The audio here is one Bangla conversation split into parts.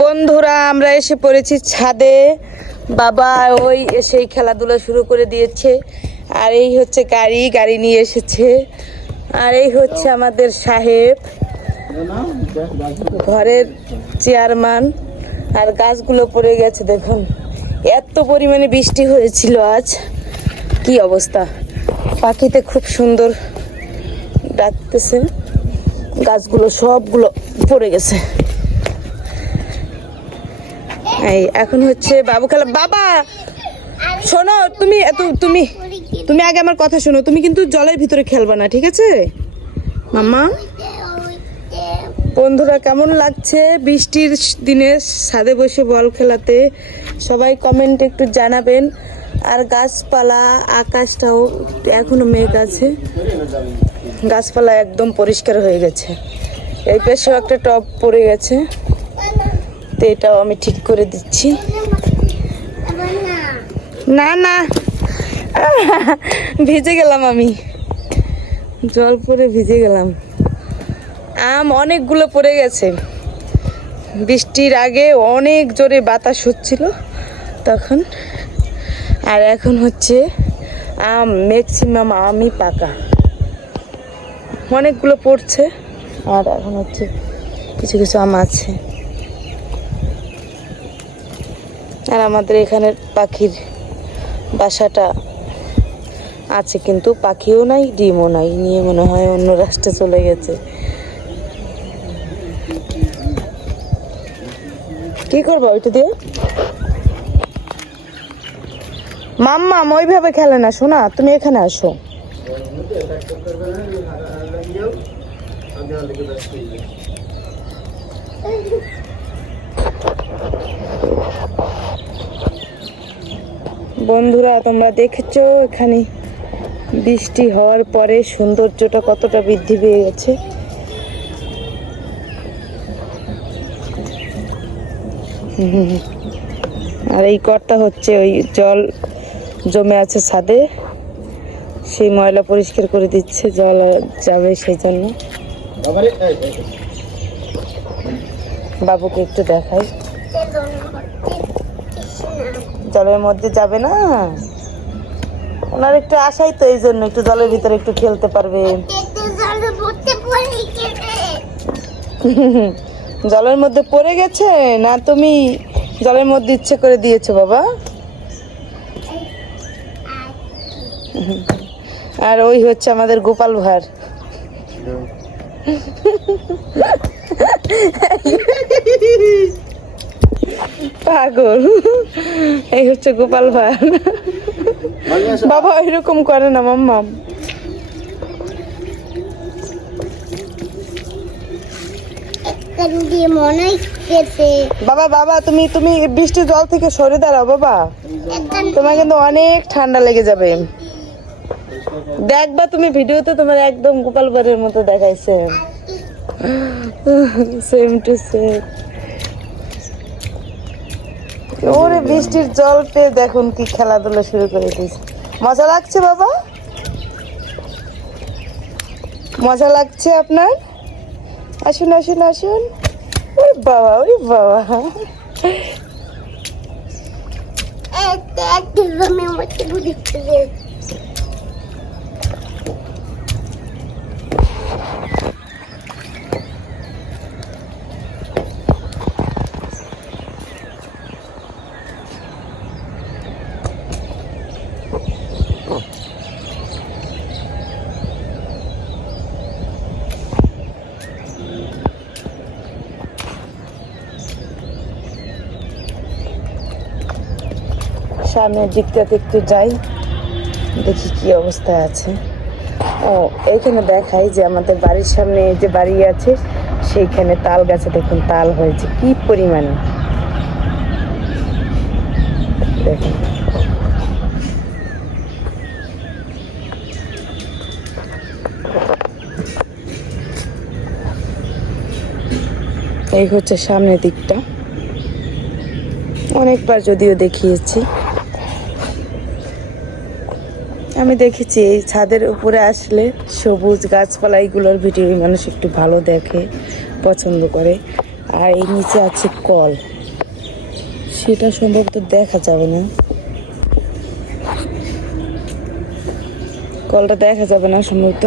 বন্ধুরা আমরা এসে পড়েছি ছাদে। বাবা ওই এসেই খেলাধুলা শুরু করে দিয়েছে। আর এই হচ্ছে গাড়ি নিয়ে এসেছে। আর এই হচ্ছে আমাদের সাহেব, ঘরের চেয়ারম্যান। আর গাছগুলো পড়ে গেছে দেখুন, এত পরিমাণে বৃষ্টি হয়েছিল আজ, কি অবস্থা। পাখিতে খুব সুন্দর ডাকতেছে, গাছগুলো সবগুলো পড়ে গেছে। এই এখন হচ্ছে বাবু খেলা। বাবা শোনো, তুমি তুমি তুমি আগে আমার কথা শোনো। তুমি কিন্তু জলের ভিতরে খেলবা না, ঠিক আছে মাম্মা? বন্ধুরা কেমন লাগছে বৃষ্টির দিনে ছাদে বসে বল খেলাতে? সবাই কমেন্টে একটু জানাবেন। আর গাছপালা, আকাশটাও এখনো মেঘ আছে, গাছপালা একদম পরিষ্কার হয়ে গেছে। এই পাশেও একটা টব পড়ে গেছে, তো এটাও আমি ঠিক করে দিচ্ছি। না না ভিজে গেলাম, আমি জল পরে ভিজে গেলাম। আম অনেকগুলো পড়ে গেছে, বৃষ্টির আগে অনেক জোরে বাতাস হচ্ছিল তখন। আর এখন হচ্ছে আম, ম্যাক্সিমাম আমই পাকা, অনেকগুলো পড়ছে। আর এখন হচ্ছে কিছু কিছু আম আছে। আর আমাদের এখানের পাখির বাসাটা আছে, কিন্তু পাখিও নাই, ডিমও নাই, নিয়ে মনে হয় অন্য রাষ্ট্রে চলে গেছে। কি করবো ওইটা দিয়ে? মাম্মা ওইভাবে খেলে না, শোনা তুমি এখানে আসো। বন্ধুরা তোমরা দেখেছো এখানে বৃষ্টি হওয়ার পরে সৌন্দর্যটা কতটা বৃদ্ধি পেয়ে গেছে। আর এই কর্তা হচ্ছে ওই জল জমে আছে ছাদে, সেই ময়লা পরিষ্কার করে দিচ্ছে, জল যাবে সেই জন্য। বাবুকে একটু দেখাই, জলের মধ্যে যাবে না, ওনার একটু আশাই তো, এই জন্য একটু জলের ভিতরে একটু খেলতে পারবে। জলের মধ্যে পড়ে গেছে না, তুমি জলের মধ্যে ইচ্ছে করে দিয়েছো বাবা? আর ওই হচ্ছে আমাদের গোপাল ভাঁড়, পাগল। এই হচ্ছে গোপাল ভাঁড়। বাবা এরকম করে না মাম্মা। বাবা বাবা তুমি তুমি বৃষ্টির জল থেকে সরে দাঁড়াও বাবা, তোমার কিন্তু অনেক ঠান্ডা লেগে যাবে। দেখবা তুমি ভিডিওতে, তোমার একদম গোপাল ভাঁড়ের মতো দেখাইছে, সেম টু সেম। ওরে বৃষ্টির জল পেয়ে দেখুন কি খেলাধুলা শুরু করে দিয়েছে। মজা লাগছে বাবা? মজা লাগছে আপনার? আসুন আসুন আসুন। ওরে বাবা, ওরে বাবা। সামনের দিকটাতে একটু যাই, দেখি কি অবস্থায় আছে। ও এইখানে দেখাই যে আমাদের বাড়ির সামনে যে বাড়ি আছে সেইখানে তাল গাছে দেখুন তাল হয়েছে কি পরিমাণে, দেখুন। এই হচ্ছে সামনের দিকটা, অনেকবার যদিও দেখিয়েছি। আমি দেখেছি এই ছাদের উপরে আসলে সবুজ গাছপালা এইগুলোর ভিডিও মানুষ একটু ভালো দেখে, পছন্দ করে। আর এই নিচে আছে কল, সেটা সম্ভবত দেখা যাবে না, কলটা দেখা যাবে না সম্ভবত।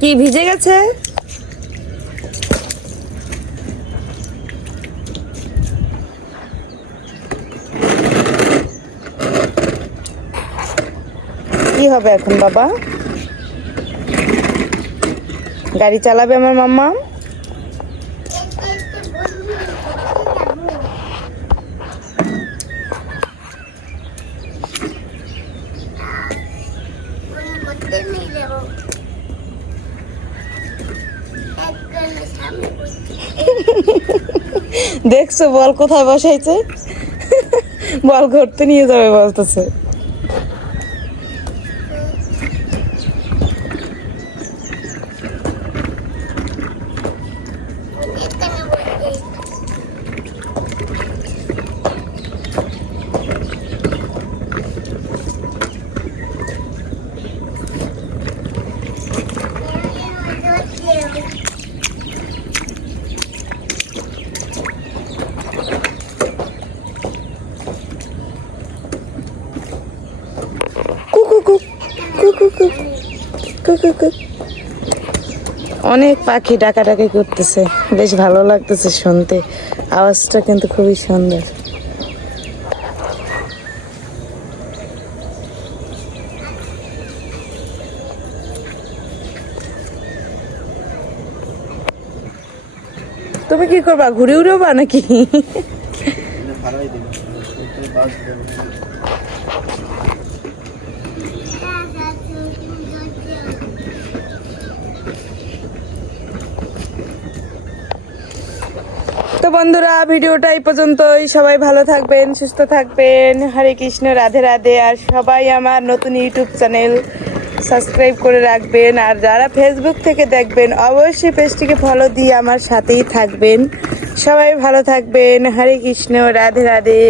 কি ভিজে গেছে? কি হবে এখন বাবা? গাড়ি চালাবে আমার মাম্মা? দেখছো বল কোথায় বসাইছে? বল ঘুরতে নিয়ে যাবে বলতেছে। অনেক পাখি ডাকাডাকি করতেছে, বেশ ভালো লাগতেছে শুনতে, আওয়াজটা কিন্তু খুবই সুন্দর। তুমি কি করবা, ঘুরে উড়বা নাকি? তো বন্ধুরা, ভিডিওটা এই পর্যন্তই। সবাই ভালো থাকবেন, সুস্থ থাকবেন। হরে কৃষ্ণ, রাধে রাধে। আর সবাই আমার নতুন ইউটিউব চ্যানেল সাবস্ক্রাইব করে রাখবেন। আর যারা ফেসবুক থেকে দেখবেন অবশ্যই পেজটিকে ফলো দিয়ে আমার সাথেই থাকবেন। সবাই ভালো থাকবেন। হরে কৃষ্ণ, রাধে রাধে।